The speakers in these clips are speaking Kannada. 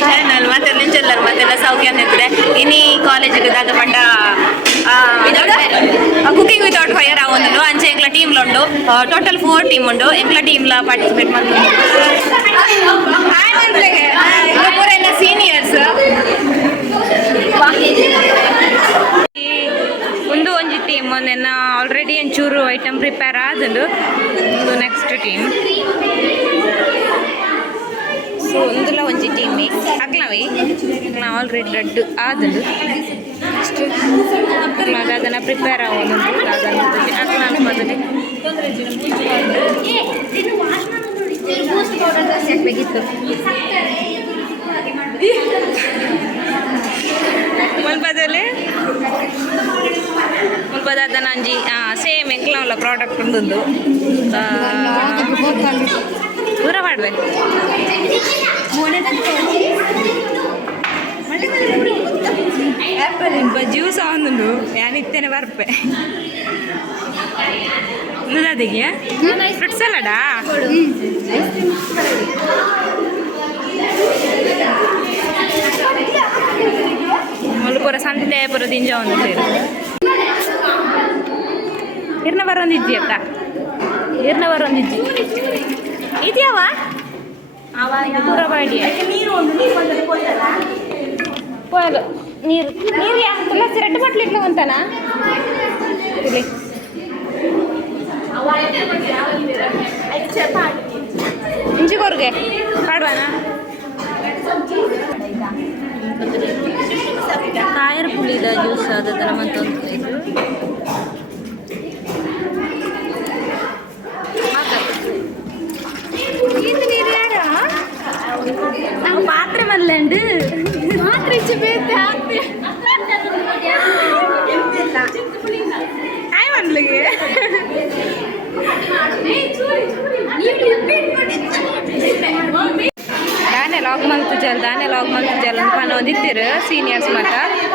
ಚಾನಲ್ ಮತ್ತೆ ನಿಂಚಲ್ಲರು ಮತ್ತೆಲ್ಲ ಸೌಖ್ಯ ಅಂತಿದ್ರೆ ಇನ್ನೀ ಕಾಲೇಜಿಗೆ ದಾದ ಪಂಡ ಕುಕಿಂಗ್ ವಿತೌಟ್ ಫೈರ್ ಒಂದು ಅಂಚೆ ಎಂಕ್ಲ ಟೀಮ್ಲು ಉಂಡು ಟೋಟಲ್ 4 ಟೀಮ್ ಉಂಡು ಎಂಕ್ಲ ಟೀಮ್ಲ ಪಾರ್ಟಿಸಿಪೇಟ್ ಮಾಡ್ತಾರೆ ಪೂರ ಎಲ್ಲ ಸೀನಿಯರ್ಸ್ ಒಂದು ಒಂಜಿ ಟೀಮ್ ಒಂದೆನ್ನ ಆಲ್ರೆಡಿ ಒಂಚೂರು ಐಟಮ್ ಪ್ರಿಪೇರ್ ಆದುಂಡು ಒಂದು ನೆಕ್ಸ್ಟ್ ಟೀಮ್ ಸೊ ಒಂದುಲ ಒಂಜಿ ಟೀಮಿ ಅಕ್ಲವಿ ನಾ ಆಲ್ರೆಡಿ ರೆಡ್ ಆದುಂಡು ನೆಕ್ಸ್ಟ್ ಅದನ್ನು ಪ್ರಿಪೇರ್ ಆಗೋದು ಅದನ್ನು ಅಕ್ಲ ಅನ್ಕೋದು ಮುಲ್ಪದಲ್ಲಿ ಅದನ್ನು ಅಂಜಿ ಸೇಮ್ ಎಂಕ್ಲ ಪ್ರಾಡಕ್ಟ್ ಉಂದು ದೂರ ಮಾಡಬೇಕು ಆ್ಯಪಲ್ ಇಂಪ ಜ್ಯೂಸ್ ಆವೊಂದುಂಡು ನಾನು ಇತ್ತೇನೆ ಬರ್ಪೆ ಅದಕ್ಕೆ ಫ್ರೂಟ್ ಸಲಾಡಾ ಮೊದಲು ಪೂರ ಸಂತೆ ಪೂರ ತಿಂಜ ಒಂದು ಸೇರು ಇರ್ನ ಬರೋಂದಿಜ್ಜಿ ಅಕ್ಕ ಇರ್ನ ಬರೋಂದಿಜ್ಜಿ ಇದೆಯವ ಪೂರ ಬಾಡಿ పోయాలి నీరు నీరు తులసి రెడ్ బట్టలు ఇట్లా ఉంటానా ఇంచి కొరకే పాడవానా ಕಾಯರ್ ಪುಳಿದ ಜ್ಯೂಸ್ ಅದರ ಮತ್ತು ಪಾತ್ರೆ ಮಲ್ಲೆಂಡು ಮಾತ್ರೆ ಹಾಯ್ ಮನ್ಲಿಗೆ ದಾನೆ ಲಾಗ್ ಮಲ್ತುಜಲ್ ಅಂತ ಪನ ಒಂದಿತ್ತಿರು ಸೀನಿಯರ್ಸ್ ಮತ್ತ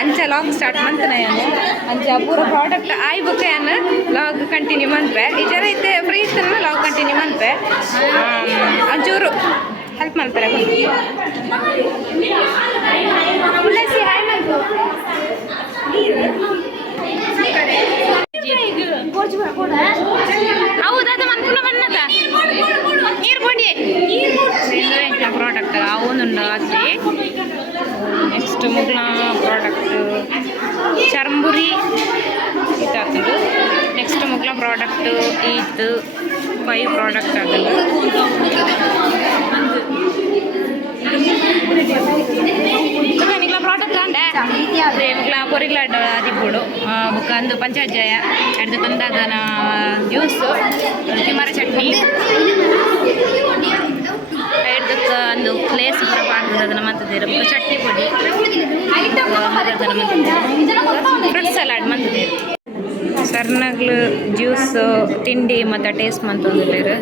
ಅಂಚ ಲಾಗ್ ಸ್ಟಾರ್ಟ್ ಮಂತನ ಏನು ಅಂಚ ಪೂರ ಪ್ರಾಡಕ್ಟ್ ಆಯ್ ಬುಕ್ ಏನು ಲಾಗ್ ಕಂಟಿನ್ಯೂ ಮಂತ್ವೆ ಇಜರ ಐತೆ ಫ್ರೀ ಇತ್ತನ ಲಾಗ್ ಕಂಟಿನ್ಯೂ ಮಂತ್ವೆ ಒಂಚೂರು ಹೆಲ್ಪ್ ಮಾಡ್ತಾರೆ ಹೌದಾ ಮನ್ಪುಲ ಬನ್ನದ ನೀರು ಕೊಡಿ ಪ್ರಾಡಕ್ಟ್ ಅವನುಂಡು ಅಜ್ಜಿ ನೆಕ್ಸ್ಟ್ ಮುಗ್ಲ ಪ್ರಾಡಕ್ಟ್ ಚರ್ಮುರಿ ಇದಾಗ್ತದೆ ನೆಕ್ಸ್ಟ್ ಮುಗ್ಲ ಪ್ರಾಡಕ್ಟ್ ಇದು 5 ಪ್ರಾಡಕ್ಟ್ ಆಗಲ್ಲ ನಿಗ್ಲ ಪ್ರಾಡಕ್ಟ್ ಅಂಡೆ ನಿಗ್ಲ ಕೊರಿಗ್ಲ ಅದಿಪ್ಪುಡು ಬುಕ್ಕ ಅಂದು ಪಂಚಾಜಯ ಎಡ್ದು ತಂದಾದನ ಜ್ಯೂಸು ತಿಮರ ಚಟ್ನಿ ಎಡ್ದಕ್ಕೆ ಒಂದು ಪ್ಲೇಸ್ ಪೂರ ಪಾಡ್ದು ಅದನ್ನು ಮಂತದೇರು ಬುಕ್ಕ ಚಟ್ನಿ ಪುಡಿ ಫ್ರೂಟ್ ಸಲಾಡ್ ಮಂತದೇರು ಸರ್ನಗ್ಲು ಜ್ಯೂಸ್ ತಿಂಡಿ ಮತ್ತು ಟೇಸ್ಟ್ ಮಂತೊಂದುಲ್ಲೇರು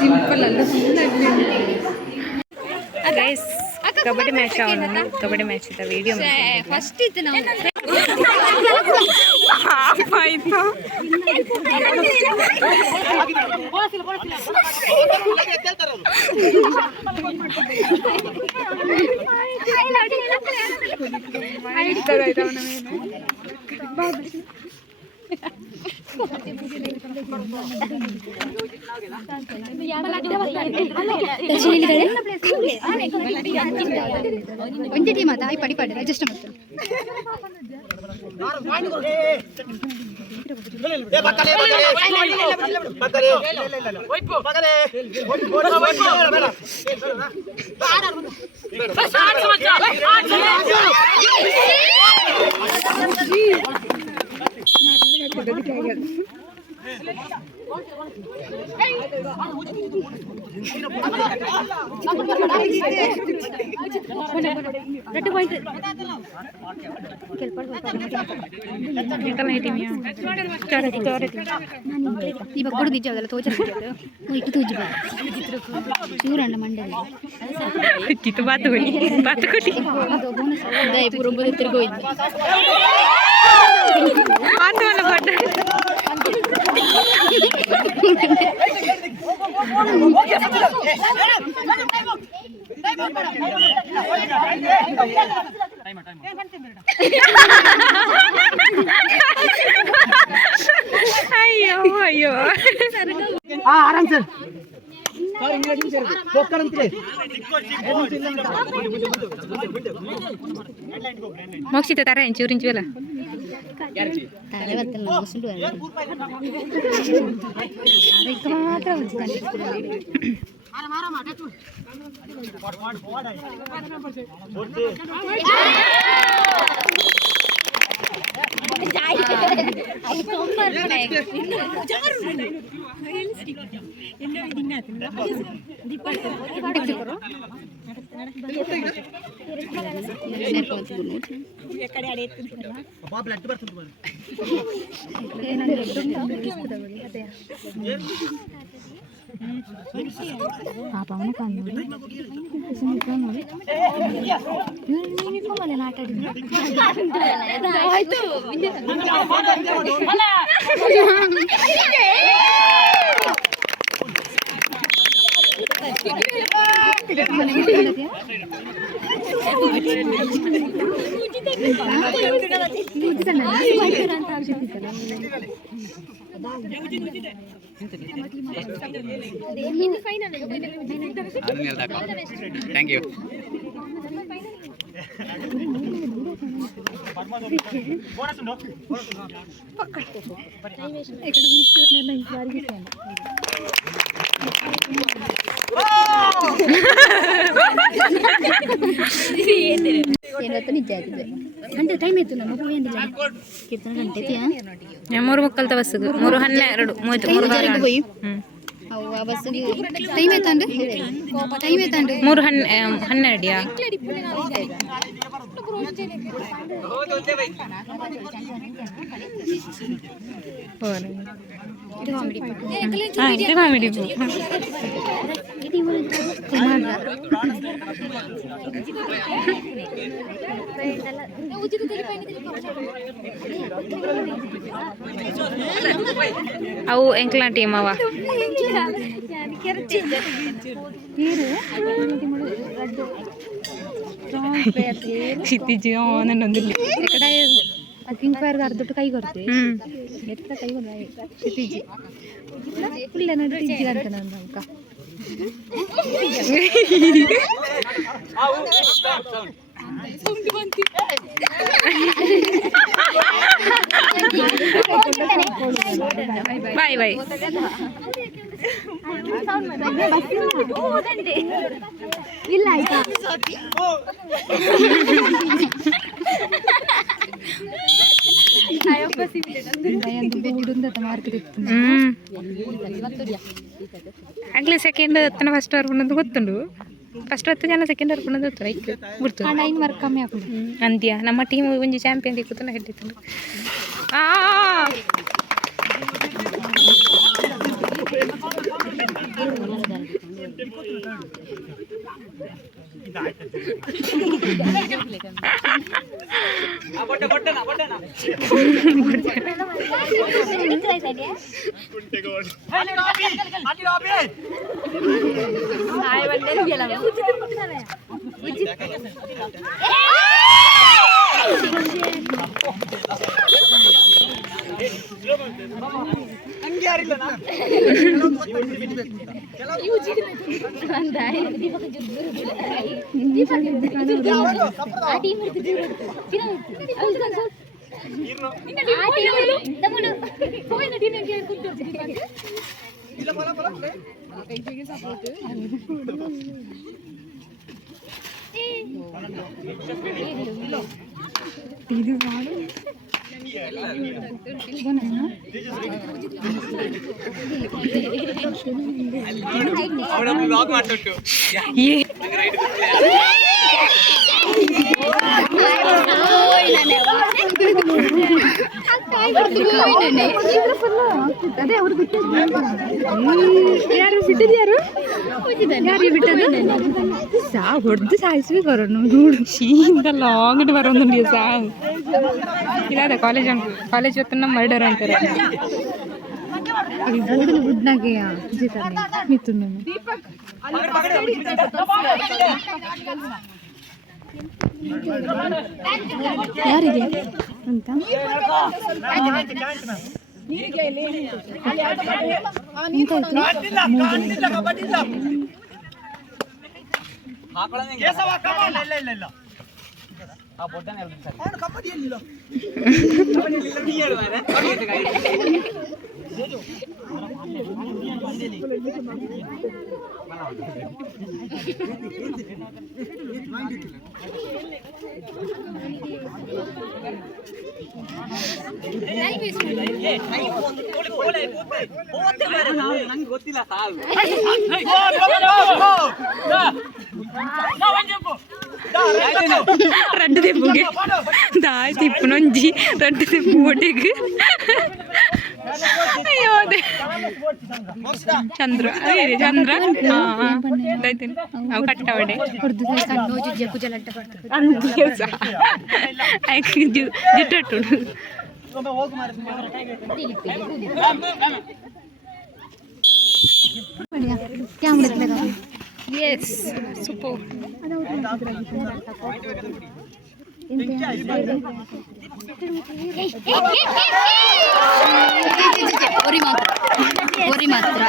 ಸಿಂಪಲ್ ಅಲ್ಲ ಗೈಸ್ ಕಬಡ್ಡಿ ಮ್ಯಾಚ್ ಅವನು ಕಬಡ್ಡಿ ಮ್ಯಾಚ್ ಇದ್ದ ವಿಡಿಯೋ ಫಸ್ಟ್ ಇತ್ತು ನಾವು ಆಯ್ತು ಒಂದೇ ಟೀಮ್ ಆತ ಪಡಿ ಪಾಡಿ ಅಡ್ಜಸ್ಟ್ ಮಾಡ್ತಾರೆ ಇವಾಗ ಕೊಡು ನಿಜ ಅದೆಲ್ಲ ತೋಚ ಇಟ್ಟು ತೂಜಿ ಚೂರಂಡ ಮಂಡಳಿ ಕಿತ್ತು ಬಾತು ಕೊಡಿ ಪೂರ ತಿರುಗೋಯ್ತು ಅಂತ ಮಲ್ಲ ಪಡ್ಡ ಅಯ್ಯೋ ಅಯ್ಯೋ ಆರಾಮ್ ಸರ್ ಮೋಕ್ಷಿತ ತರ ಚೂರಿಂಚುವಲ್ಲ ಮಾತ್ರ ಪಾಪವನ ಕಾಲು ಯೂನಿಫಾರ್ಮ್ ಆಟ ಆಯ್ತು ಥ್ಯಾಂಕ್ ಯು ಏನಾಯ್ತು ನಿಜ ಆಗಿದೆ ಗಂಟೆ ಟೈಮ್ ಆಯ್ತು ನಮ್ಮ ಮಗು ಏನಿಲ್ಲ ಕೀರ್ತನ ಗಂಟೆ ಐತಿಯಾ 3:30 ಬಸ್ಸಿಗೆ 3:12 ಹೋಗಿ ಅವು ಆ ಬಸ್ಸಿಗೆ ಟೈಮ್ ಆಯ್ತಂಡು 3:12 ಕಾಮಿಡಿ ಅವು ಎಂಕ್ಲ ಟೀಮ್ ಅವ ಕ್ಷಿತಿಜಿ ನನ್ನೊಂದಿಲ್ಲ ఇక్కడ కింగ్ ఫైర్ అర్ధ కై కొడితే ఎట్లా కై కొడాయి క్షితిజి ఫుల్ ఎనర్జీ టిజి అంటున్నాను ఇంకా ಬಾಯ್ ಬಾಯ್ ಇಲ್ಲ ಆಯ್ತಾ ಆಗ್ಲೇ ಸೆಕೆಂಡ್ ಹತ್ತನ ಫಸ್ಟ್ ವರ್ಪುನದು ಗೊತ್ತುಂಡು ಫಸ್ಟ್ 10 ಜನ ಸೆಕೆಂಡ್ ವರ್ಪುನದು ಗೊತ್ತು ಲೈಕ್ ಬಿಡ್ತು 9 ವರ್ಕ್ ಕಮ್ಮಿ ಹಾಕೊಂಡು ಅಂತ್ಯ ನಮ್ಮ ಟೀಮ್ ಒಂಜಿ ಚಾಂಪಿಯನ್ ದಿಕ್ಕುತ್ತನ ಹೇಳಿತ್ತು ಯಾರು ಬಿಟ್ಟದ್ದು ಸಾ ಹೊಡೆದು ಸಾಯಿಸ್ಬೇಕು ಅವ್ರನ್ನು ನೋಡು ಶೀಯಿಂದ ಲಾಂಗ್ ಬರೋದು ಸಾವು ಇದಾದ ಕಾಲೇಜ್ ಹೊತ್ತನ್ನ ಮರ್ಡರ್ ಅಂತಾರೆ ಗುಡ್ನಾಗೆ ಮಿತ್ತು ಯಾರಿಗೆ ಅಂತ ರಡ್ಡು ತೆಪ್ಪುಗೆ ದಾಯ್ ತಿಪ್ಪುನೊಂಜಿ ರಡ್ಡು ತೆಪ್ಪು ಒಟ್ಟಿಗೆ ಅಯ್ಯೋ ಅದೇ ಚಂದ್ರ ಚಂದ್ರ ಆಯ್ತೇನೆ ಅವು ಕಟ್ಟವಡೆ ಜಿಟ್ಟಟ್ಟು ಎಸ್ ಸೂಪರ್ ಒರಿ ಮಾತ್ರ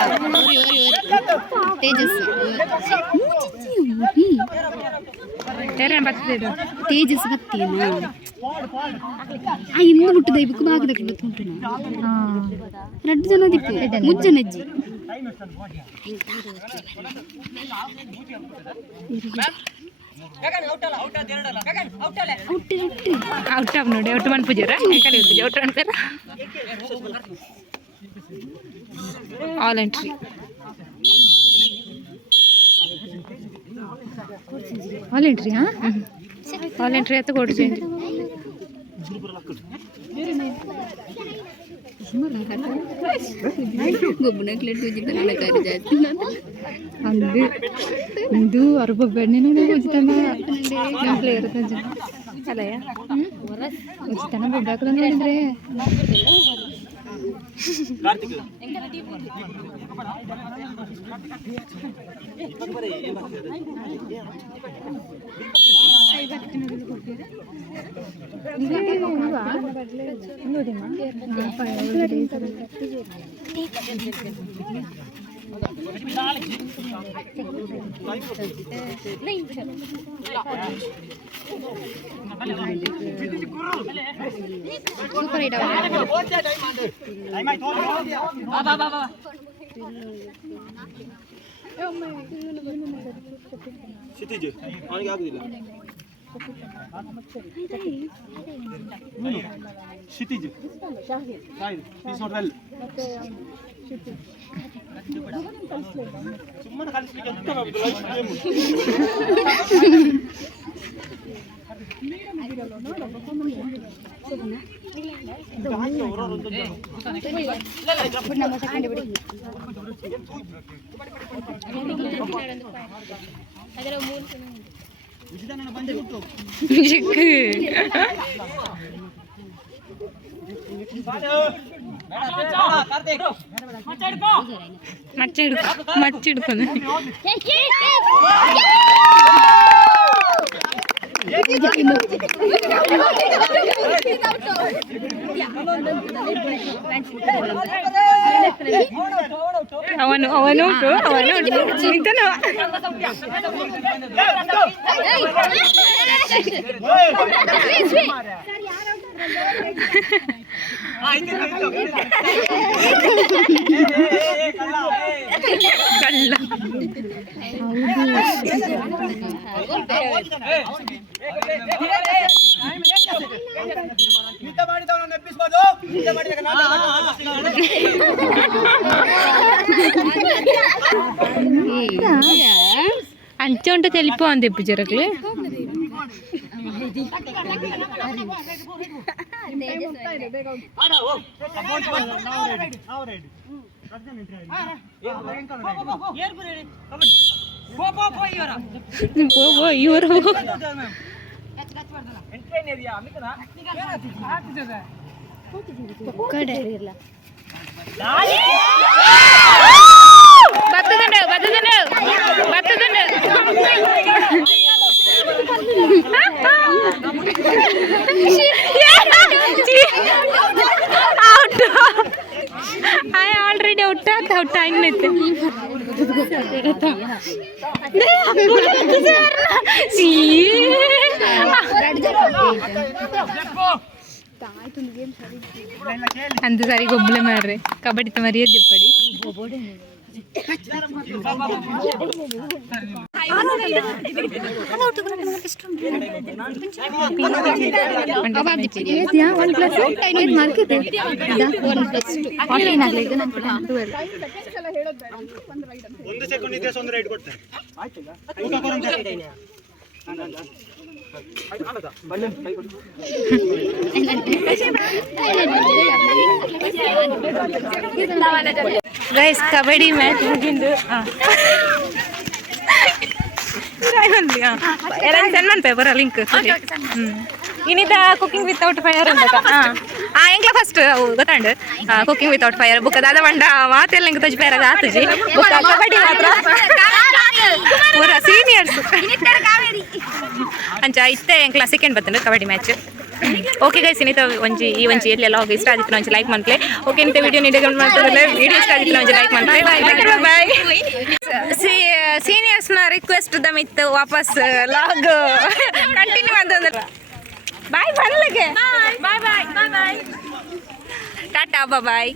ತೇಜಸ್ ತೇಜಸ್ ಬತ್ತೇನ ಇನ್ನು ಮುಟ್ಟದ ಇಬ್ಬಕ್ಕೆ ಭಾಗದಕ್ಕೆ ಗೊತ್ತುಂಟು ಎರಡು ಜನ ದಿಪ್ಪು ಮುಜ್ಜನಜ್ಜಿ ಔಟ್ ಆಫ್ ನೋಡಿ ಔಟ್ ಮನ್ ಪೂಜಾರ ಕಲಿ ಪೂಜೆ ಔಟ್ ಅನ್ಪೇರ ಆಲ್ ಎಂಟ್ರಿ ಆಲ್ ಎಂಟ್ರಿ ಹಾಂ ಆಲ್ ಎಂಟ್ರಿ ಆಯ್ತು ಕೊಡ್ತೀನಿ ಅಂದು ಇದು ಅರ್ಬ ಬೆಣ್ಣೆನೂ ಉಚಿತನ ಪ್ಲೇಯರ್ ಅಲ್ಲಯ್ಯ ಉಚಿತನ ಬೊಬ್ಬಾಕಲ ನೋಡಿದ್ರೆ ಸೂಪರ್ ಐಟಮ್ ಕ್ಷಿತಿಜ್ ಸುಮ್ಮನೆ ಕಲಿಸ್ಲಿಕ್ಕೆ ಮಚ್ಚಿಡ್ಕೊಂಡು ಅವನು ಅವನುಂಟು ಇಂತನು ಕಳ್ಳ ಅಂಚೆ ಉಂಟು ತೆಲಿಪೋ ಅಂದೆ ಪೂಜಾರಕ್ಕೆ ಇವರು I already out time nete. ಅಂದು ಸಾರಿ ಗೊಬ್ಬಳೆ ಮಾರ್ರೆ ಕಬಡ್ಡಿ ಮರಿಯದ್ದೆ ಪಡಿ ಗೈಸ್ ಕಬಡ್ಡಿ ಮ್ಯಾಚ್ ಮುಗಿಂದು ಸೆಂಡ್ ಮಾಡ್ತೇವೆ ಬರೋ ಲಿಂಕ್ ಇನ್ನಿದ ಕುಕಿಂಗ್ ವಿತೌಟ್ ಫೈರ್ ಅಂತ ಎಂಕ್ಲ ಫಸ್ಟ್ ಗೊತ್ತಾಂಡು ಕುಕಿಂಗ್ ವಿತೌಟ್ ಫೈರ್ ಬುಕ್ ದಾದ ಬಂಡ ಮಾತೆಲ್ಲ ಹಿಂಗೆ ತಜ್ ಪೇರಾಗ ಆತಜಿ ಬುಕ್ ಕಬಡ್ಡಿ ಮಾತ್ರ ಪೂರ ಸೀನಿಯರ್ಸ್ ಅಂಚ ಇತ್ತೆ ಎಂಕ್ಲ ಸೆಕೆಂಡ್ ಬರ್ತಂಡು ಕಬಡ್ಡಿ ಮ್ಯಾಚ್ ಓಕೆ ಗೈಸ್ ಇನ್ನಿತ ಒಂಜಿ ಈ ಒಂಜಿ ಎಲ್ಲೆಲ್ಲ ಹೋಗಿ ಇಷ್ಟ ಆದಿತ್ತು ಒಂಜಿ ಲೈಕ್ ಮಾಡ್ಲೆ ಓಕೆ ಇಂಥ ವಿಡಿಯೋ ನೀಡಿ ಮಾಡ್ತಿದ್ರೆ ವಿಡಿಯೋ ಇಷ್ಟ ಆದಿತ್ತು ಒಂಜಿ ಲೈಕ್ ಮಾಡ್ಲೆ ಬಾಯ್ ಸೀನಿಯರ್ಸ್ನ ರಿಕ್ವೆಸ್ಟ್ ದಮಿತ್ತು ವಾಪಸ್ ಲಾಗ್ ಕಂಟಿನ್ಯೂ ಅಂತಂದ್ರೆ ಬಾಯ್ ಬರಲಗೆ ಬಾಯ್ ಟಾಟಾ ಬಾಯ್